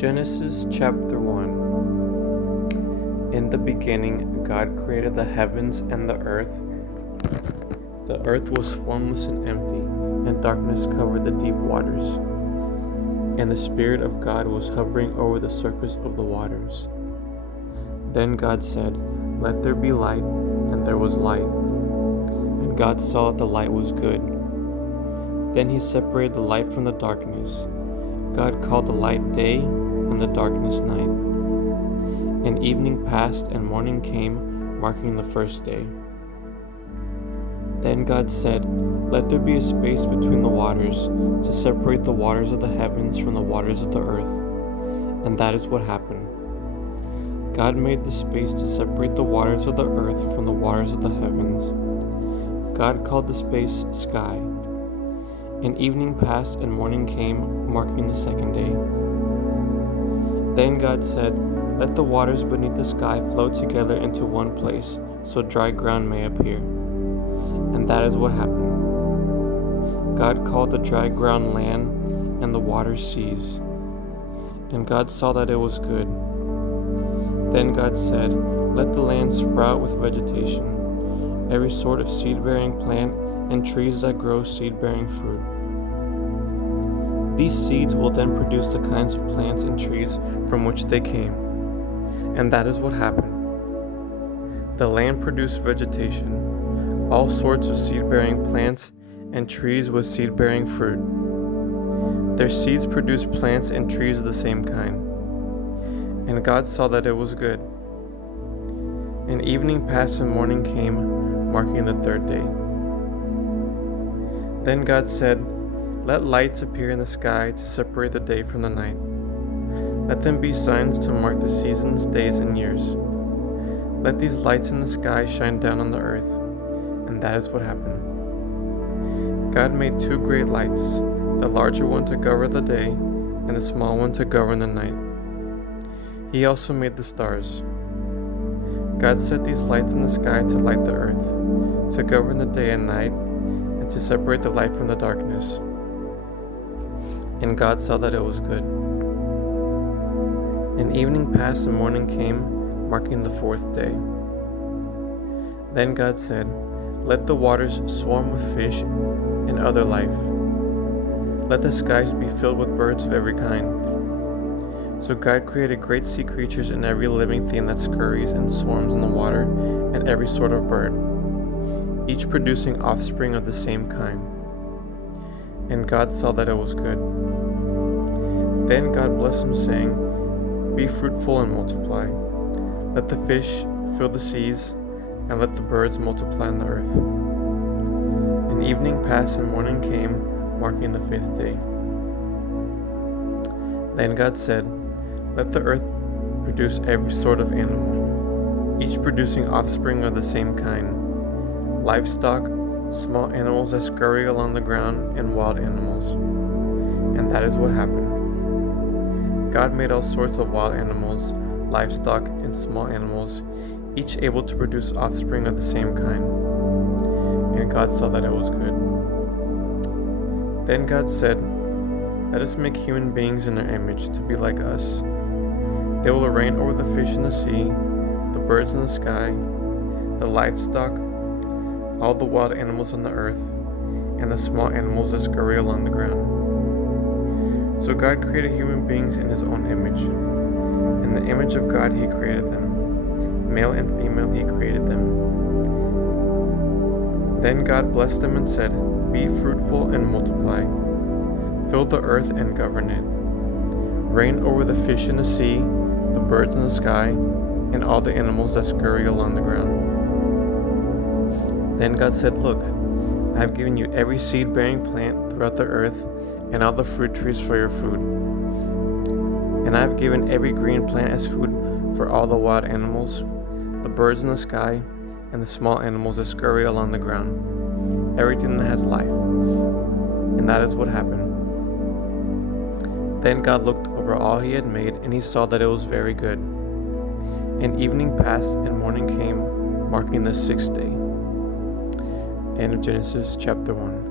Genesis chapter 1. In the beginning, God created the heavens and the earth. The earth was formless and empty, and darkness covered the deep waters. And the Spirit of God was hovering over the surface of the waters. Then God said, "Let there be light," and there was light. And God saw that the light was good. Then he separated the light from the darkness. God called the light day, and the darkness night. And evening passed, and morning came, marking the first day. Then God said, "Let there be a space between the waters, to separate the waters of the heavens from the waters of the earth." And that is what happened. God made the space to separate the waters of the earth from the waters of the heavens. God called the space sky. And evening passed, and morning came, marking the second day. Then God said, "Let the waters beneath the sky flow together into one place, so dry ground may appear." And that is what happened. God called the dry ground land, and the waters seas. And God saw that it was good. Then God said, "Let the land sprout with vegetation, every sort of seed-bearing plant, and trees that grow seed-bearing fruit. These seeds will then produce the kinds of plants and trees from which they came." And that is what happened. The land produced vegetation, all sorts of seed-bearing plants and trees with seed-bearing fruit. Their seeds produced plants and trees of the same kind. And God saw that it was good. And evening passed, and morning came, marking the third day. Then God said, "Let lights appear in the sky to separate the day from the night. Let them be signs to mark the seasons, days, and years. Let these lights in the sky shine down on the earth." And that is what happened. God made two great lights, the larger one to govern the day, and the small one to govern the night. He also made the stars. God set these lights in the sky to light the earth, to govern the day and night, and to separate the light from the darkness. And God saw that it was good. And evening passed, and morning came, marking the fourth day. Then God said, "Let the waters swarm with fish and other life. Let the skies be filled with birds of every kind." So God created great sea creatures and every living thing that scurries and swarms in the water, and every sort of bird, each producing offspring of the same kind. And God saw that it was good. Then God blessed them, saying, "Be fruitful and multiply. Let the fish fill the seas, and let the birds multiply on the earth." And evening passed, and morning came, marking the fifth day. Then God said, "Let the earth produce every sort of animal, each producing offspring of the same kind, livestock, small animals that scurry along the ground, and wild animals." And that is what happened. God made all sorts of wild animals, livestock, and small animals, each able to produce offspring of the same kind. And God saw that it was good. Then God said, "Let us make human beings in their image, to be like us. They will reign over the fish in the sea, the birds in the sky, the livestock, all the wild animals on the earth, and the small animals that scurry along the ground." So God created human beings in his own image. In the image of God he created them. Male and female he created them. Then God blessed them and said, "Be fruitful and multiply. Fill the earth and govern it. Reign over the fish in the sea, the birds in the sky, and all the animals that scurry along the ground." Then God said, "Look, I have given you every seed-bearing plant throughout the earth, and all the fruit trees for your food. And I have given every green plant as food for all the wild animals, the birds in the sky, and the small animals that scurry along the ground, everything that has life." And that is what happened. Then God looked over all he had made, and he saw that it was very good. And evening passed, and morning came, marking the sixth day. End of Genesis chapter 1.